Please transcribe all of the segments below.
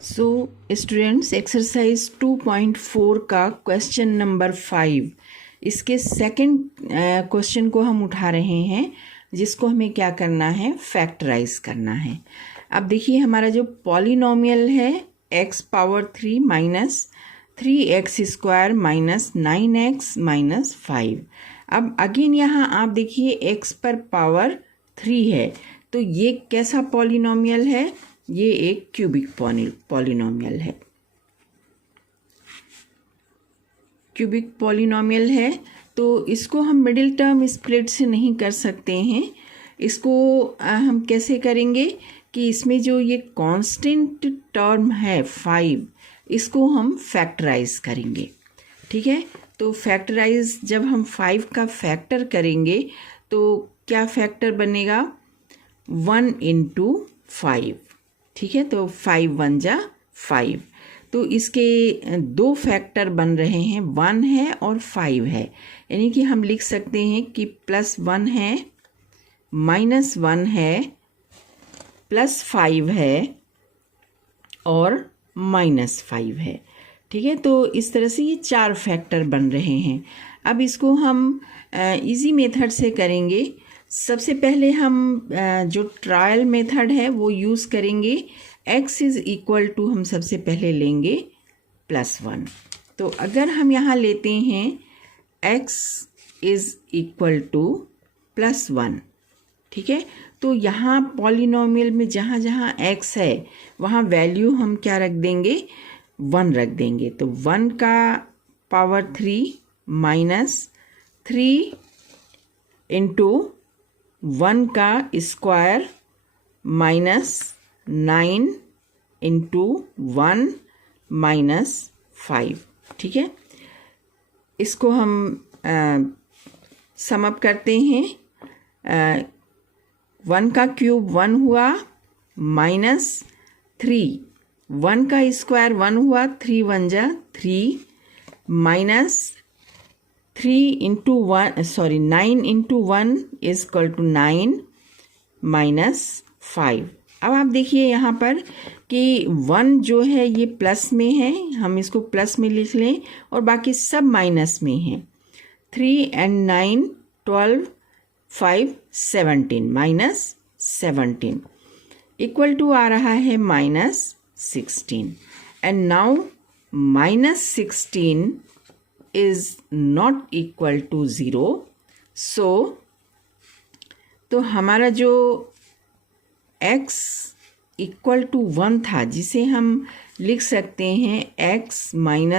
So students exercise 2.4 का question number 5 इसके second question को हम उठा रहे हैं जिसको हमें क्या करना है, फैक्टराइज करना है। अब देखिए हमारा जो पॉलिनोमियल है x power 3 minus 3x² minus 9x minus 5। अब अगेन यहाँ आप देखिए x पर पावर 3 है, तो ये कैसा पॉलिनोमियल है? ये एक क्यूबिक पॉलिनोमियल है। क्यूबिक पॉलिनोमियल है तो इसको हम मिडिल टर्म स्प्लिट से नहीं कर सकते हैं। इसको हम कैसे करेंगे कि इसमें जो ये कांस्टेंट टर्म है 5, इसको हम फैक्टराइज करेंगे। ठीक है, तो फैक्टराइज जब हम 5 का फैक्टर करेंगे तो क्या फैक्टर बनेगा? 1 × 5। ठीक है, तो 5 × 1 = 5। तो इसके दो फैक्टर बन रहे हैं, 1 है और 5 है। यानी कि हम लिख सकते हैं कि +1 है, -1 है, +5 है और -5 है। ठीक है, तो इस तरह से ये 4 फैक्टर बन रहे हैं। अब इसको हम इजी मेथड से करेंगे। सबसे पहले हम जो ट्रायल मेथड है वो यूज़ करेंगे। x = हम सबसे पहले लेंगे +1। तो अगर हम यहाँ लेते हैं x = +1, ठीक है, तो यहाँ पॉलिनोमियल में जहाँ जहाँ x है वहाँ वैल्यू हम क्या रख देंगे? 1 रख देंगे। तो 1 का पावर 3 माइनस 3 × 1 का स्क्वायर माइनस 9 × 1 माइनस 5। ठीक है, इसको हम सम अप करते हैं। 1 का क्यूब 1 हुआ, माइनस 3, 1 का स्क्वायर 1 हुआ, 3 × 1 = 3, माइनस 9 × 1 = 9 माइनस 5। अब आप देखिए यहाँ पर कि 1 जो है ये प्लस में है, हम इसको प्लस में लिख लें, और बाकी सब माइनस में है। 3 × 9 = 12, 5 17, -17 इक्वल टू आ रहा है -16। And now -16 is not equal to 0। so तो हमारा जो x = 1 था, जिसे हम लिख सकते हैं x - 1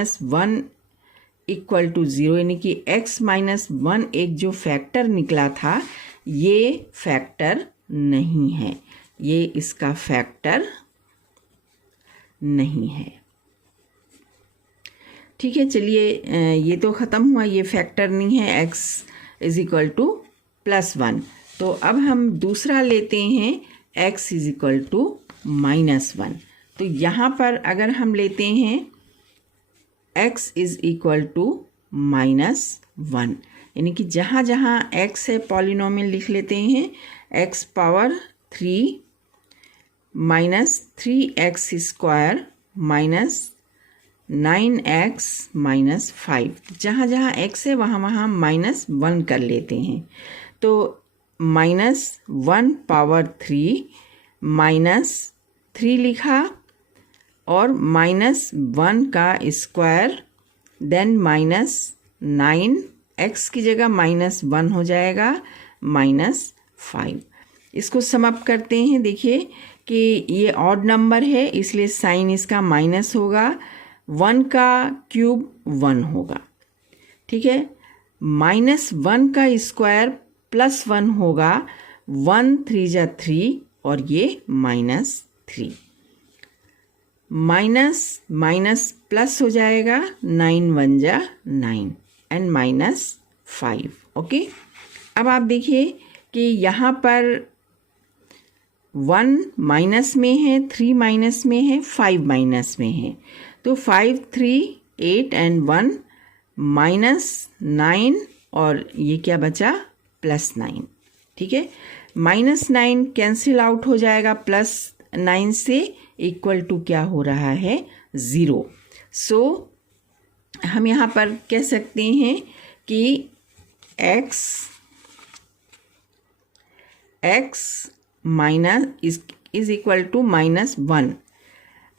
= 0, यानी कि x - 1 एक जो फैक्टर निकला था ये फैक्टर नहीं है, ये इसका फैक्टर नहीं है। ठीक है, चलिए ये तो ख़त्म हुआ, ये फैक्टर नहीं है x = +1। तो अब हम दूसरा लेते हैं x = -1। तो यहाँ पर अगर हम लेते हैं x = -1, यानी कि जहाँ जहाँ x है पॉलिनोमियल लिख लेते हैं। x power 3 minus 3x² minus 9x minus 5, जहाँ जहाँ x है वहाँ वहाँ -1 कर लेते हैं। तो -1 पावर 3 माइनस 3 लिखा, और -1 का स्क्वायर, देन -9, x की जगह -1 हो जाएगा, -5। इसको सम अप करते हैं। देखिए कि ये ऑड नंबर है इसलिए साइन इसका माइनस होगा। 1 का क्यूब 1 होगा। ठीक है, -1 का स्क्वायर +1 होगा, 1 × 3 = 3 और ये -3। माइनस प्लस हो जाएगा, 9 × 1 = 9 एंड -5। ओके, अब आप देखिए कि यहाँ पर 1 माइनस में है, 3 माइनस में है, 5 माइनस में है। तो 5 3 8 एंड 1 -9, और ये क्या बचा? +9। ठीक है, -9 कैंसिल आउट हो जाएगा +9 से, इक्वल टू क्या हो रहा है 0। सो हम यहाँ पर कह सकते हैं कि x minus is equal to -1।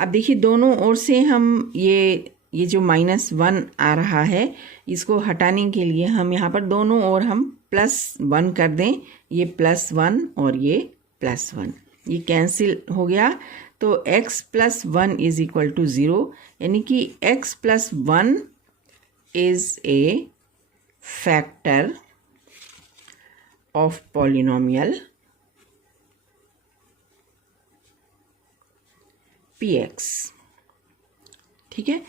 अब देखिए दोनों ओर से हम ये जो -1 आ रहा है इसको हटाने के लिए हम यहाँ पर दोनों ओर हम +1 कर दें। ये +1 और ये +1 ये कैंसिल हो गया। तो x + 1 इज इक्वल टू 0, यानी कि x + 1 is a factor of polynomial px। ठीक है,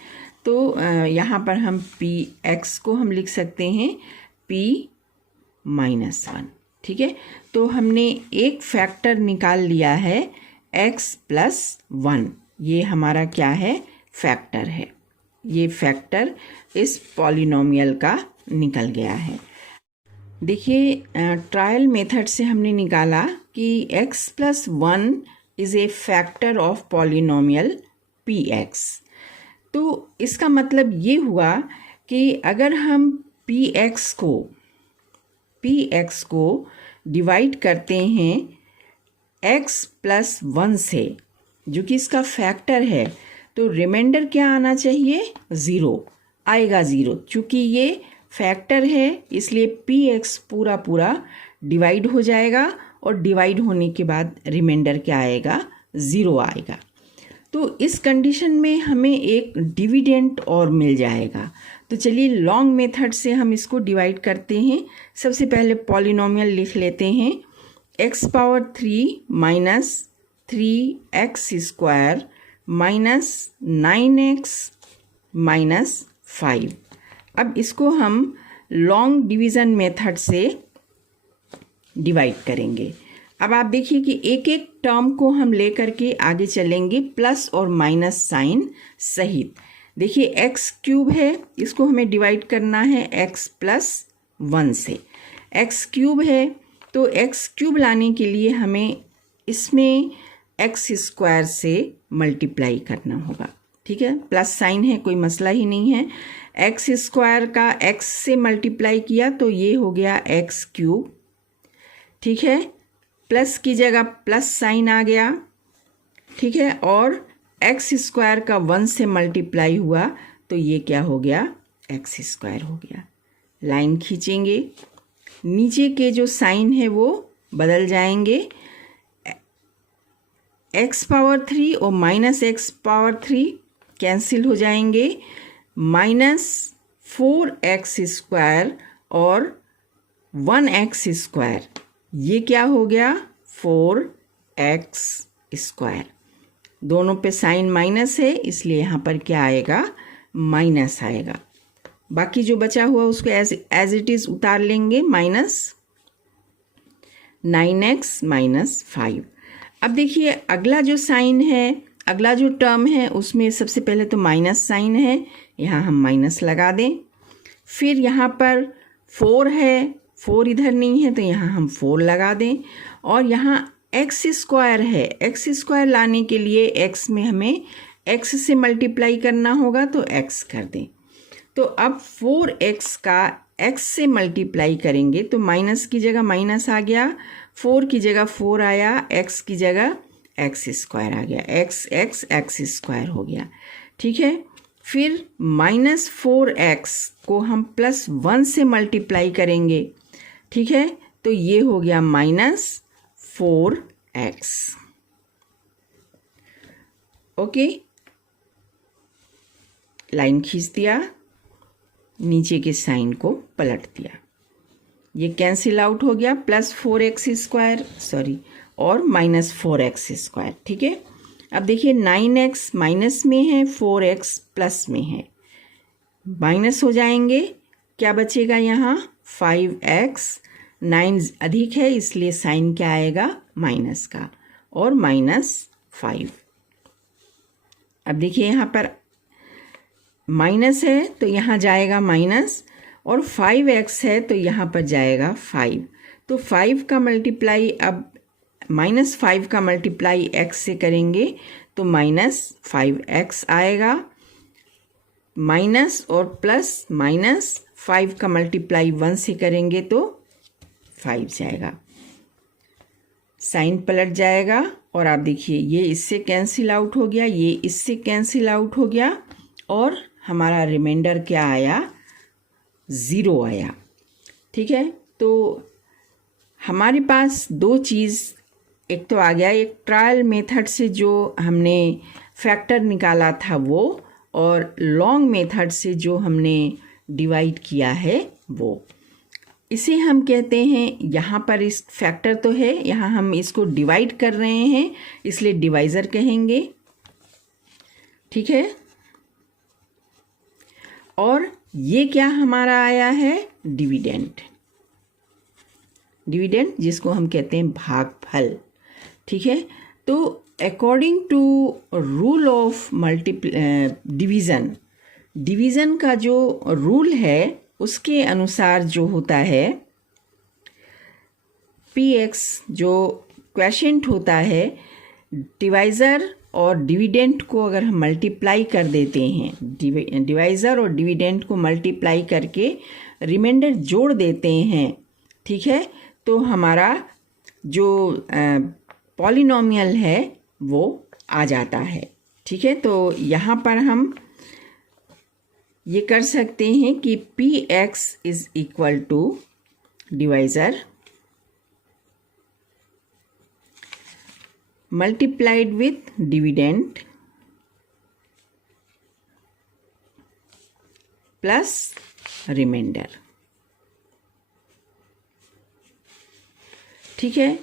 तो यहाँ पर हम px को हम लिख सकते हैं p-1। ठीक है, तो हमने एक फैक्टर निकाल लिया है x + 1। ये हमारा क्या है, फैक्टर है। ये फैक्टर इस पॉलिनोमियल का निकल गया है। देखिए ट्रायल मेथड से हमने निकाला कि x + 1 is a factor of polynomial px। तो इसका मतलब ये हुआ कि अगर हम px को डिवाइड करते हैं x + 1 से, जो कि इसका फैक्टर है, तो रिमाइंडर क्या आना चाहिए, 0 आएगा। 0 चूँकि ये फैक्टर है इसलिए px पूरा डिवाइड हो जाएगा और डिवाइड होने के बाद रिमाइंडर क्या आएगा, 0 आएगा। तो इस कंडीशन में हमें एक डिविडेंड और मिल जाएगा। तो चलिए लॉन्ग मेथड से हम इसको डिवाइड करते हैं। सबसे पहले पॉलिनोमियल लिख लेते हैं x⁻³ - 3x² -9x - 5। अब इसको हम लॉन्ग डिवीज़न मेथड से डिवाइड करेंगे। अब आप देखिए कि एक एक टर्म को हम लेकर के आगे चलेंगे प्लस और माइनस साइन सहित। देखिए x³ है, इसको हमें डिवाइड करना है x + 1 से। x³ है तो x³ लाने के लिए हमें इसमें x² से मल्टीप्लाई करना होगा। ठीक है, प्लस साइन है, कोई मसला ही नहीं है। x² का x से मल्टीप्लाई किया तो ये हो गया x³। ठीक है, प्लस की जगह प्लस साइन आ गया। ठीक है, और x² का 1 से मल्टीप्लाई हुआ तो ये क्या हो गया, x² हो गया। लाइन खींचेंगे, नीचे के जो साइन है वो बदल जाएंगे। x⁻³ और -x⁻³ कैंसिल हो जाएंगे। -4x² और 1x², ये क्या हो गया, 4x²। दोनों पे साइन माइनस है इसलिए यहाँ पर क्या आएगा, माइनस आएगा। बाकी जो बचा हुआ उसको एज इट इज़ उतार लेंगे, -9x - 5। अब देखिए अगला जो साइन है, अगला जो टर्म है उसमें सबसे पहले तो माइनस साइन है, यहाँ हम माइनस लगा दें। फिर यहाँ पर 4 है, 4 इधर नहीं है तो यहाँ हम 4 लगा दें। और यहाँ x² है, x² लाने के लिए x में हमें x से मल्टीप्लाई करना होगा तो x कर दें। तो अब 4x का x से मल्टीप्लाई करेंगे तो माइनस की जगह माइनस आ गया, 4 की जगह 4 आया, x की जगह x² आ गया, x² हो गया। ठीक है, फिर -4x को हम +1 से मल्टीप्लाई करेंगे। ठीक है, तो ये हो गया -4x। ओके, लाइन खींच दिया, नीचे के साइन को पलट दिया, ये कैंसिल आउट हो गया, +4x² और -4x²। ठीक है, अब देखिए 9x माइनस में है, 4x प्लस में है, माइनस हो जाएंगे, क्या बचेगा यहाँ 5x। 9 अधिक है इसलिए साइन क्या आएगा, माइनस का, और -5। अब देखिए यहाँ पर माइनस है तो यहाँ जाएगा माइनस, और 5x है तो यहाँ पर जाएगा 5। तो 5 का मल्टीप्लाई, अब -5 का मल्टीप्लाई x से करेंगे तो -5x आएगा, माइनस और प्लस माइनस 5 का मल्टीप्लाई 1 से करेंगे तो 5 जाएगा, साइन पलट जाएगा और आप देखिए ये इससे कैंसिल आउट हो गया, ये इससे कैंसिल आउट हो गया और हमारा रिमाइंडर क्या आया, 0 आया। ठीक है, तो हमारे पास दो चीज़, एक तो आ गया एक ट्रायल मेथड से जो हमने फैक्टर निकाला था वो, और लॉन्ग मेथड से जो हमने डिवाइड किया है वो। इसे हम कहते हैं, यहाँ पर इस फैक्टर तो है, यहाँ हम इसको डिवाइड कर रहे हैं इसलिए डिवाइज़र कहेंगे। ठीक है, और ये क्या हमारा आया है, डिविडेंड, डिविडेंड जिसको हम कहते हैं भागफल। ठीक है, तो according to rule of division, division का जो रूल है उसके अनुसार जो होता है, px जो क्वेशेंट होता है, डिवाइज़र और डिविडेंड को अगर हम मल्टीप्लाई कर देते हैं, डिवाइज़र और डिविडेंड को मल्टीप्लाई करके रिमाइंडर जोड़ देते हैं, ठीक है, तो हमारा जो पॉलिनोमियल है वो आ जाता है। ठीक है, तो यहाँ पर हम ये कर सकते हैं कि px is equal to divisor multiplied with dividend plus remainder. ठीक है,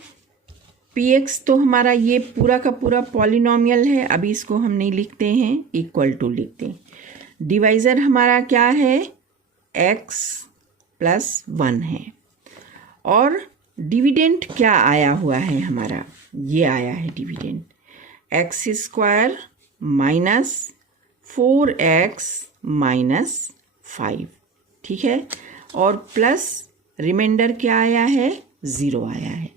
px तो हमारा ये पूरा का पूरा पॉलिनोमियल है, अभी इसको हम नहीं लिखते हैं, इक्वल टू लिखते हैं। डिवाइज़र हमारा क्या है, x प्लस 1 है, और डिविडेंड क्या आया हुआ है हमारा, ये आया है dividend x square minus 4x minus 5। ठीक है, और प्लस रिमाइंडर क्या आया है, 0 आया है।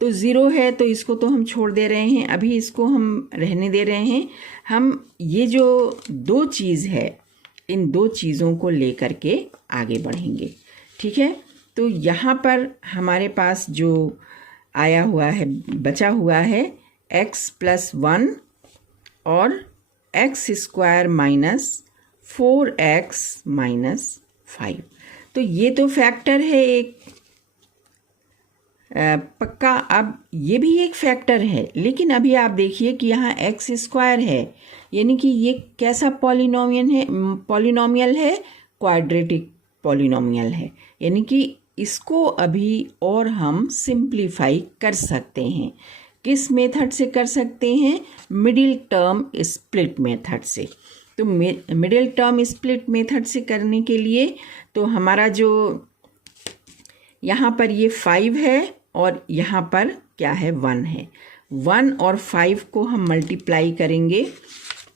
तो 0 है तो इसको तो हम छोड़ दे रहे हैं, अभी इसको हम रहने दे रहे हैं। हम ये जो दो चीज़ है, इन दो चीज़ों को लेकर के आगे बढ़ेंगे। ठीक है, तो यहाँ पर हमारे पास जो आया हुआ है, बचा हुआ है x प्लस 1 और x square minus 4x minus 5। तो ये तो फैक्टर है एक पक्का। अब ये भी एक फैक्टर है, लेकिन अभी आप देखिए कि यहाँ एक्स स्क्वायर है, यानी कि ये कैसा पॉलिनोमियल है, क्वाड्रेटिक पॉलिनोमियल है, यानी कि इसको अभी और हम सिंप्लीफाई कर सकते हैं। किस मेथड से कर सकते हैं, मिडिल टर्म स्प्लिट मेथड से। तो मिडिल टर्म स्प्लिट मेथड से करने के लिए तो हमारा जो यहाँ पर ये 5 है और यहाँ पर क्या है, 1 है। 1 और 5 को हम मल्टीप्लाई करेंगे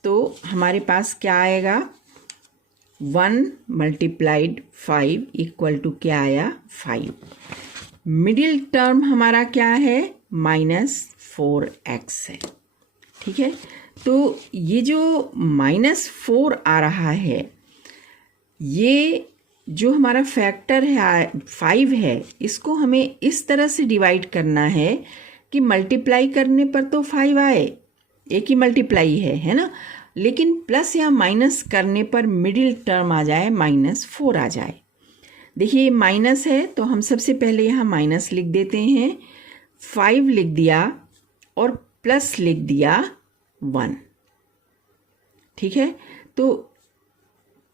तो हमारे पास क्या आएगा, 1 मल्टीप्लाइड 5 इक्वल टू क्या आया, 5। मिडिल टर्म हमारा क्या है, -4x है। ठीक है, तो ये जो -4 आ रहा है, ये जो हमारा फैक्टर है 5 है, इसको हमें इस तरह से डिवाइड करना है कि मल्टीप्लाई करने पर तो 5 आए, एक ही मल्टीप्लाई है ना, लेकिन प्लस या माइनस करने पर मिडिल टर्म आ जाए, -4 आ जाए। देखिए माइनस है तो हम सबसे पहले यहाँ माइनस लिख देते हैं, 5 लिख दिया और प्लस लिख दिया 1। ठीक है, तो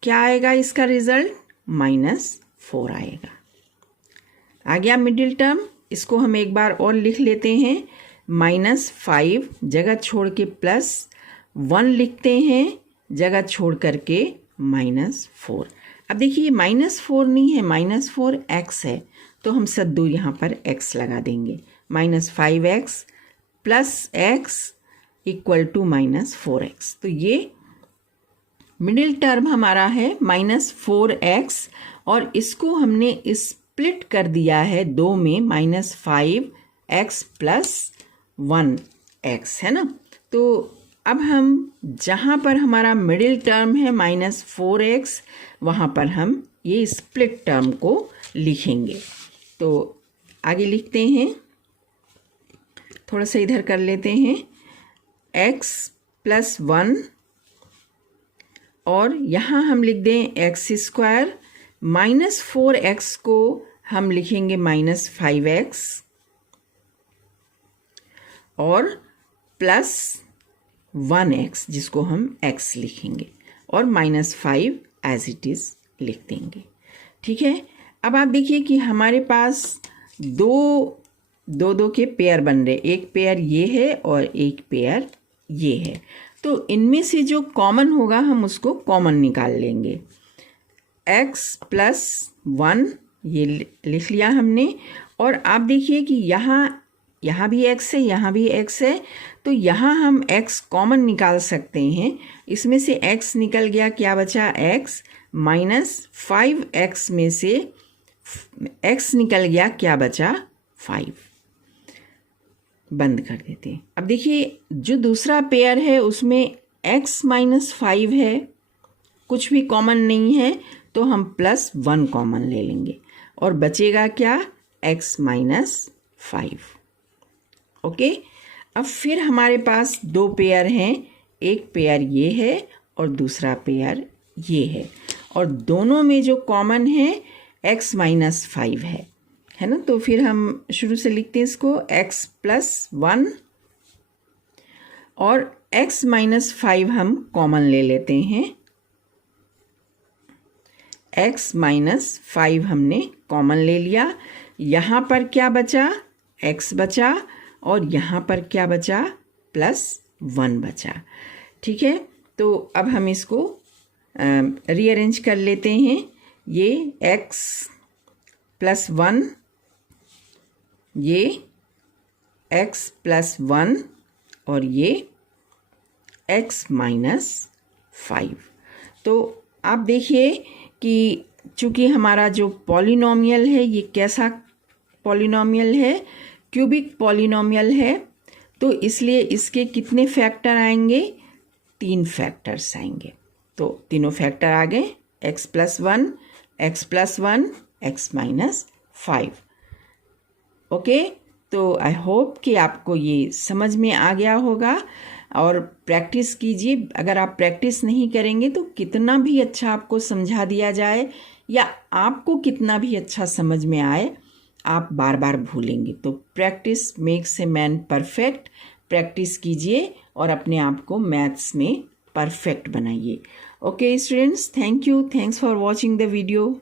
क्या आएगा इसका रिजल्ट, -4 आएगा। आ गया मिडिल टर्म, इसको हम एक बार और लिख लेते हैं, -5 जगह छोड़ के +1 लिखते हैं, जगह छोड़ करके -4। अब देखिए -4 नहीं है, -4x है, तो हम सद्दू यहाँ पर x लगा देंगे, -5x plus x equal to -4x। तो ये मिडिल टर्म हमारा है -4x, और इसको हमने स्प्लिट कर दिया है 2 में, -5x प्लस 1x है ना। तो अब हम जहाँ पर हमारा मिडिल टर्म है -4x, वहाँ पर हम ये स्प्लिट टर्म को लिखेंगे। तो आगे लिखते हैं, थोड़ा सा इधर कर लेते हैं, x + 1 और यहाँ हम लिख दें x², -4x को हम लिखेंगे -5x और +1x जिसको हम x लिखेंगे और -5 एज इट इज़ लिख देंगे। ठीक है, अब आप देखिए कि हमारे पास दो के पेयर बन रहे, एक पेयर ये है और एक पेयर ये है। तो इनमें से जो कॉमन होगा हम उसको कॉमन निकाल लेंगे। x + 1 ये लिख लिया हमने, और आप देखिए कि यहाँ भी x है, यहाँ भी x है, तो यहाँ हम x कॉमन निकाल सकते हैं। इसमें से x निकल गया, क्या बचा x, -5x में से x निकल गया, क्या बचा 5। बंद कर देते हैं। अब देखिए जो दूसरा पेयर है उसमें x - 5 है, कुछ भी कॉमन नहीं है, तो हम +1 कॉमन ले लेंगे और बचेगा क्या, x - 5। ओके, अब फिर हमारे पास दो पेयर हैं, एक पेयर ये है और दूसरा पेयर ये है, और दोनों में जो कॉमन है x - 5 है ना। तो फिर हम शुरू से लिखते हैं इसको, x + 1 और x - 5 हम कॉमन ले लेते हैं। x - 5 हमने कॉमन ले लिया, यहाँ पर क्या बचा, x बचा, और यहाँ पर क्या बचा, +1 बचा। ठीक है, तो अब हम इसको रीअरेंज कर लेते हैं। ये x + 1, ये x + 1 और ये x - 5। तो आप देखिए कि चूँकि हमारा जो पॉलिनोमियल है ये कैसा पॉलिनोमियल है, क्यूबिक पॉलिनोमियल है, तो इसलिए इसके कितने फैक्टर आएंगे, 3 फैक्टर्स आएंगे। तो तीनों फैक्टर आ गए, x + 1, x + 1, x - 5। ओके, तो आई होप कि आपको ये समझ में आ गया होगा, और प्रैक्टिस कीजिए। अगर आप प्रैक्टिस नहीं करेंगे तो कितना भी अच्छा आपको समझा दिया जाए या आपको कितना भी अच्छा समझ में आए, आप बार बार भूलेंगे। तो practice makes a man perfect. Practice कीजिए और अपने आप को मैथ्स में परफेक्ट बनाइए। Okay students, thank you, thanks for watching the video.